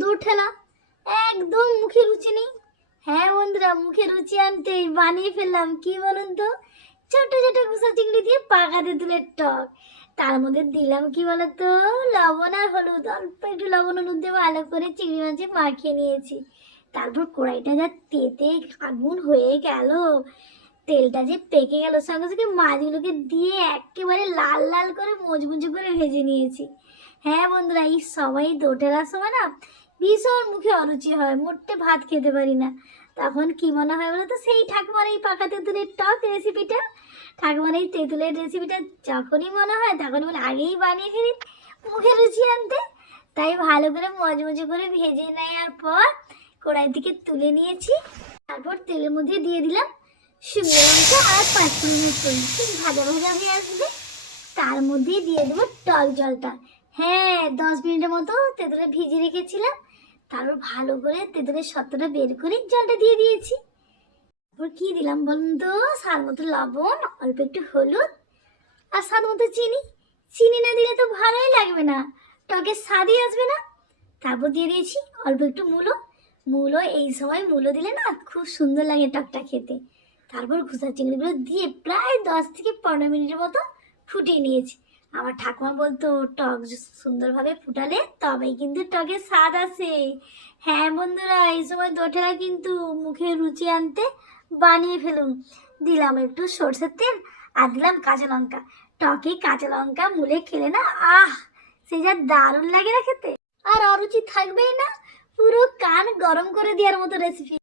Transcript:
দু ঠেলা, একদম মুখে রুচি নেই। হ্যাঁ বন্ধুরা, মুখে রুচি আনতেই বানিয়ে ফেললাম কি বলুন তো, ছোট ছোট গুসা চিংড়ি দিয়ে পাকা তেঁতুলের টক। তার মধ্যে দিলাম কি বলতো, লবণ আর হলুদ, অল্প একটু লবণ হলুদ দিয়ে ভালো করে চিংড়ি মাছে মাখিয়ে নিয়েছি। তারপর কড়াইটা যা তেতে আগুন হয়ে গেল, তেলটা যে পেকে গেল, সঙ্গে সঙ্গে মাছগুলোকে দিয়ে একেবারে লাল লাল করে মুচমুচে করে ভেজে নিয়েছি। হ্যাঁ বন্ধুরা, এই সময় দোটেলার সময় না ভীষণ মুখে অরুচি হয়, মোটে ভাত খেতে পারি না। তখন কি মনে হয় বলো তো, সেই ঠাকুমার এই পাকা তেঁতুলের টক রেসিপিটা, ঠাকুমার এই তেঁতুলের রেসিপিটা যখনই মনে হয় তখন বলে আগেই বানিয়ে ফেলি মুখে রুচি আনতে। তাই ভালো করে মজমজে করে ভেজে নেওয়ার পর কড়াই থেকে তুলে নিয়েছি। তারপর তেলের মধ্যে দিয়ে দিলাম শুকনো লঙ্কা আর পাঁচফোড়নের ফোড়ন, ঠিক ভাজা ভাজা হয়ে আসবে। তার মধ্যে দিয়ে দেবো টক জলটা। হ্যাঁ, 10 মিনিটের মতো তেঁতুলে ভিজিয়ে রেখেছিলাম। তারপর ভালো করে তেঁতুলের সত্ত্বটা বের করে জলটা দিয়ে দিয়েছি। তারপর কি দিলাম বলুন তো, স্বাদ মতো লবণ, অল্প একটু হলুদ আর স্বাদ মতো চিনি। চিনি না দিলে তো ভালোই লাগবে না, টকের স্বাদই আসবে না। তারপর দিয়ে দিয়েছি অল্প একটু মূলো। মূলো এই সময় মূলো দিলে না খুব সুন্দর লাগে টকটা খেতে। তারপর ঘুষা চিংড়িগুলো দিয়ে প্রায় 10 থেকে 15 মিনিটের মতো ফুটিয়ে নিয়েছি। আমার ঠাকুমা বলতো, টক সুন্দরভাবে ফুটালে তবেই কিন্তু টকের স্বাদ আসে। হ্যাঁ বন্ধুরা, এই সময় দোঠেরা কিন্তু মুখে রুচি আনতে বানিয়ে ফেলুন। দিলাম একটু সরষের তেল আর দিলাম কাঁচা লঙ্কা। টকে কাঁচা লঙ্কা মুলে খেলে না, আহ, সে যা দারুণ লাগে না খেতে। আর অরুচি থাকবেই না, পুরো কান গরম করে দেওয়ার মতো রেসিপি।